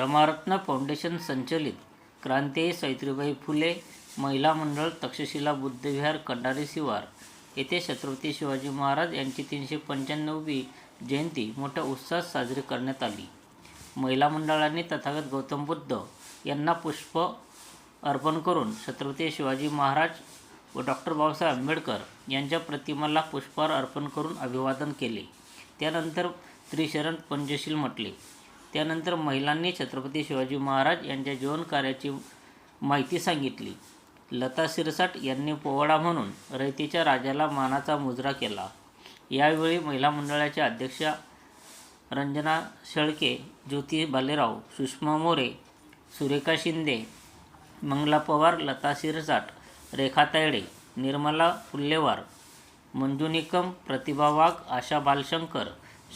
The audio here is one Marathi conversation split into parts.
रमारत्न फाउंडेशन संचलित क्रांती सावित्रीबाई फुले महिला मंडळ तक्षशिला बुद्धविहार कंडारी शिवार येथे छत्रपती शिवाजी महाराज यांची तीनशे पंच्याण्णववी जयंती मोठ्या उत्साहात साजरी करण्यात आली. महिला मंडळाने तथागत गौतम बुद्ध यांना पुष्प अर्पण करून छत्रपती शिवाजी महाराज व डॉक्टर बाबासाहेब आंबेडकर यांच्या प्रतिमाला पुष्पहार अर्पण करून अभिवादन केले. त्यानंतर त्रिशरण पंचशील म्हटले. त्यानंतर महिलांनी छत्रपती शिवाजी महाराज यांच्या जीवनकार्याची माहिती सांगितली. लता सिरसाट यांनी पोवाडा म्हणून रयतेच्या राजाला मानाचा मुजरा केला. यावेळी महिला मंडळाच्या अध्यक्षा रंजना शेळके ज्योती भालेराव सुषमा मोरे सुरेखा शिंदे मंगला पवार लता शिरसाट रेखा तायडे निर्मला फुल्लेवार मंजू निकम प्रतिभा वाघ आशा बालशंकर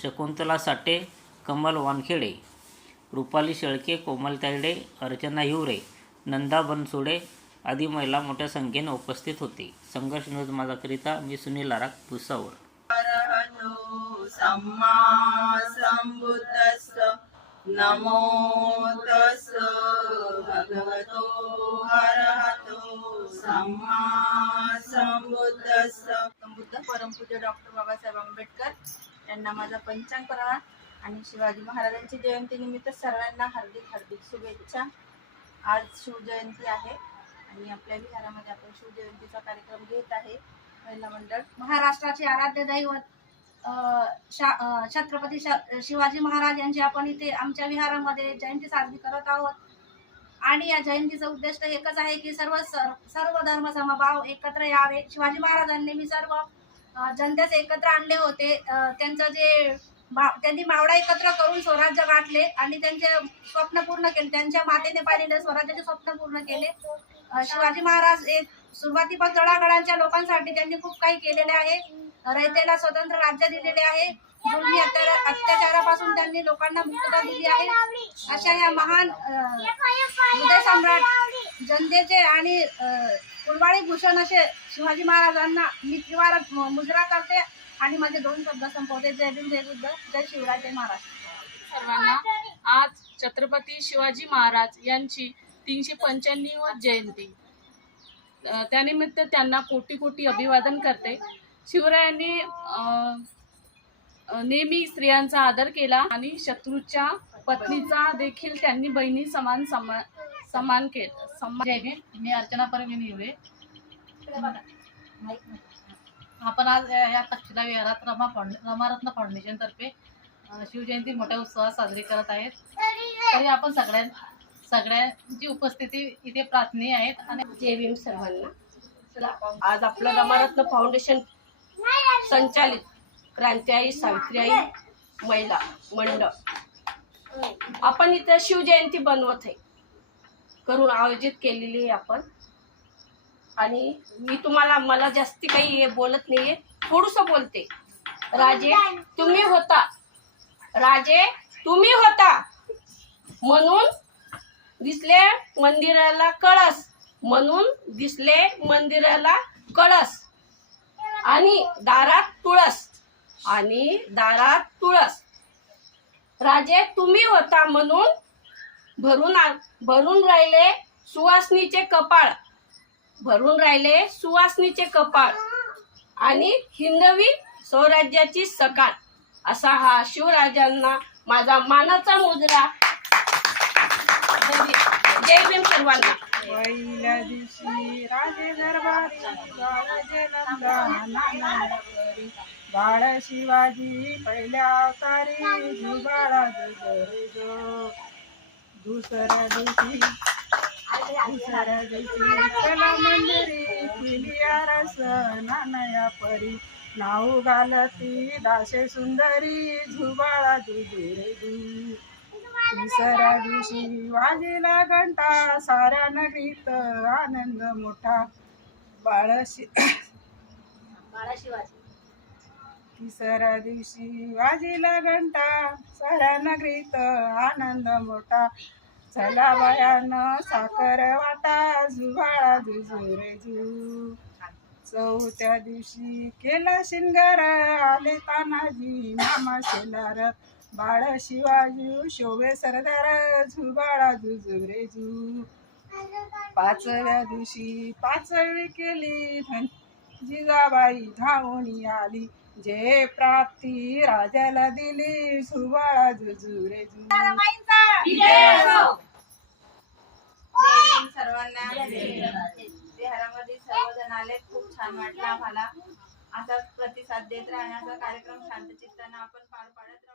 शकुंतला साठे कमल वानखेडे रुपाली शेळके कोमल तायडे अर्चना हिवरे नंदा बनसोडे आदी महिला मोठ्या संख्येने उपस्थित होते. संघर्ष न्यूज माझाकरिता मी सुनील आराक भुसावळ. नमो तस् भगवतो अरहतो सम्मा सम्बुद्धस्स बुद्ध परमपूज्य डॉक्टर बाबासाहेब आंबेडकर यांना माझा पंचांग प्रणाम. आणि शिवाजी महाराजांची जयंती निमित्त सर्वांना हार्दिक हार्दिक शुभेच्छा. आज शिवजयंती आहे आणि आपल्या विहारामध्ये आपण शिवजयंतीचा कार्यक्रम घेत आहे. महिला मंडळ महाराष्ट्राचे आराध्य दैवत शा- छत्रपती श- शिवाजी महाराज यांची आपण इथे आमच्या विहारामध्ये जयंती साजरी करत आहोत. आणि या जयंतीचं उद्दिष्ट एकच आहे की सर्व सर- सर्व धर्म समभाव एकत्र यावे. शिवाजी महाराजांनी मी सर्व जनतेचे एकत्र आणले होते. त्यांचं जे त्यांनी मावळा एकत्र करून स्वराज्य गाठले आणि त्यांचे स्वप्न पूर्ण केले. त्यांच्या मातेने पाहिलेले स्वराज्याचे स्वप्न पूर्ण केले. शिवाजी महाराज हे सुरुवातीपासून तळागाळांच्या लोकांसाठी त्यांनी खूप काही केलेले आहे. रयतेला स्वतंत्र राज्य दिलेले आहे. जुलमी अत्याचारापासून त्यांनी लोकांना मुक्तता दिली आहे. अशा या महान हृदय सम्राट जनतेचे आणि कुलवाळी भूषण असे शिवाजी महाराजांना मी त्रिवार मुजरा करते. आणि माझे दोन शब्द संपवते. जय भीम जय बुद्ध जय शिवराय जय महाराष्ट्र. सर्वांना आज छत्रपती शिवाजी महाराज यांची तीनशे पंच्याण्णव जयंती. त्यानिमित्त त्यांना कोटी कोटी अभिवादन करते. शिवरायांनी नेहमी स्त्रियांचा आदर केला आणि शत्रूच्या पत्नीचा देखील त्यांनी बहिणी समान समान समान केला भीम मी अर्चना परवीन हिवरे आपण आज या तक्षशिला विहारात रमा फाउंड रमारत्न फाउंडेशन तर्फे अ, शिवजयंती मोठ्या उत्सवात साजरी करत आहेत. तरी आपण सगळ्यां सगळ्यांची उपस्थिती इथे प्रार्थनीय आहेत आणि जय भीम सर्वांना. चला आज आपलं रमारत्न फाउंडेशन संचालित क्रांती आई सावित्री आई महिला मंडळ. आपण इथं शिवजयंती बनवत आहे. करून आयोजित केलेली आहे आपण. आणि मी तुम्हाला मला जास्ती काही हे बोलत नाहीये. थोडस बोलते. राजे तुम्ही होता. राजे तुम्ही होता. म्हणून दिसले मंदिराला कळस. म्हणून दिसले मंदिराला कळस. आणि दारात तुळस. आणि दारात तुळस. राजे तुम्ही होता म्हणून भरून आ- भरून राहिले सुवासनीचे कपाळ. भरून राहिले सुवासनीचे कपाळ आणि हिंदवी स्वराज्याची सकाळ. असा हा शिवराजांना माझा मानाचा मुजरा. जय भीम- सर्वांना. पहिल्या दिवशी राजे दरबारी बाळाजे बाळ शिवाजी पहिल्या अवतारी दुसऱ्या दिवशी चला मंदिरी केली आरस नानया परी. नाऊ घालती दासे सुंदरी झुबाळा जुजुरे दू तिसऱ्या दिवशी वाजेला घंटा साऱ्या नगरीत आनंद मोठा. बाळशी तिसऱ्या दिवशी वाजेला घंटा साऱ्या नगरीत आनंद मोठा. चला बायानं साखर वाटा जुबाळा जुजुरे जू. चौथ्या दिवशी केला शिंगार आले तानाजी मामा शेलार. बाळ शिवाजी शोभे सरदार झुबाळा जुजू रे जू. पाचव्या दिवशी पाचवी केली धन. जिजाबाई धावणी आली. जे प्राप्ती राजाला दिली सुबाळा देवी सर्वांना विहारामध्ये सर्वजण आले. खूप छान वाटलं आम्हाला. असाच प्रतिसाद देत राहण्याचा कार्यक्रम शांतचित्तानं आपण पार पाडत राहू.